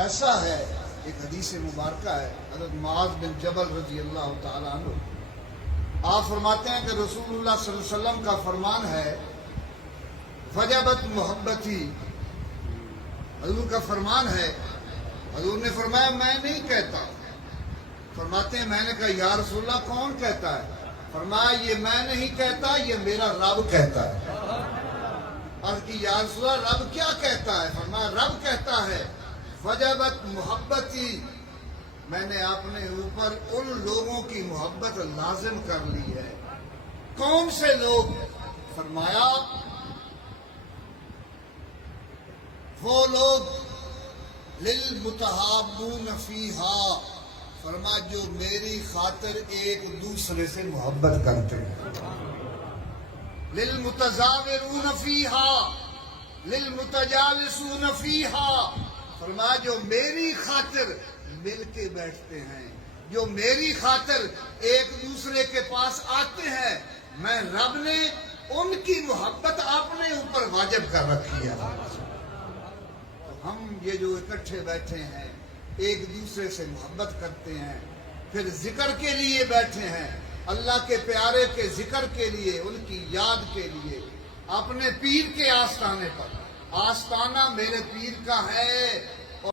ایسا ہے، ایک حدیث مبارکہ ہے، حضرت معاذ بن جبل رضی اللہ تعالیٰ عنہ آپ فرماتے ہیں کہ رسول اللہ صلی اللہ علیہ وسلم کا فرمان ہے وجبت محبتی، حضور کا فرمان ہے، حضور نے فرمایا میں نہیں کہتا، فرماتے ہیں میں نے کہا یا رسول اللہ کون کہتا ہے؟ فرمایا یہ میں نہیں کہتا، یہ میرا رب کہتا ہے۔ عرض کی یا رسول اللہ رب کیا کہتا ہے؟ فرمایا رب کہتا ہے وجبت محبتی، میں نے اپنے اوپر ان لوگوں کی محبت لازم کر لی ہے۔ کون سے لوگ؟ فرمایا وہ لوگ للمتحابون فیہا، فرمایا جو میری خاطر ایک دوسرے سے محبت کرتے ہیں، للمتزاورون فیہا للمتجالسون فیہا، فرمایا جو میری خاطر مل کے بیٹھتے ہیں، جو میری خاطر ایک دوسرے کے پاس آتے ہیں، میں رب نے ان کی محبت اپنے اوپر واجب کر رکھی ہے۔ تو ہم یہ جو اکٹھے بیٹھے ہیں ایک دوسرے سے محبت کرتے ہیں، پھر ذکر کے لیے بیٹھے ہیں، اللہ کے پیارے کے ذکر کے لیے، ان کی یاد کے لیے، اپنے پیر کے آستانے پر۔ آستانہ میرے پیر کا ہے،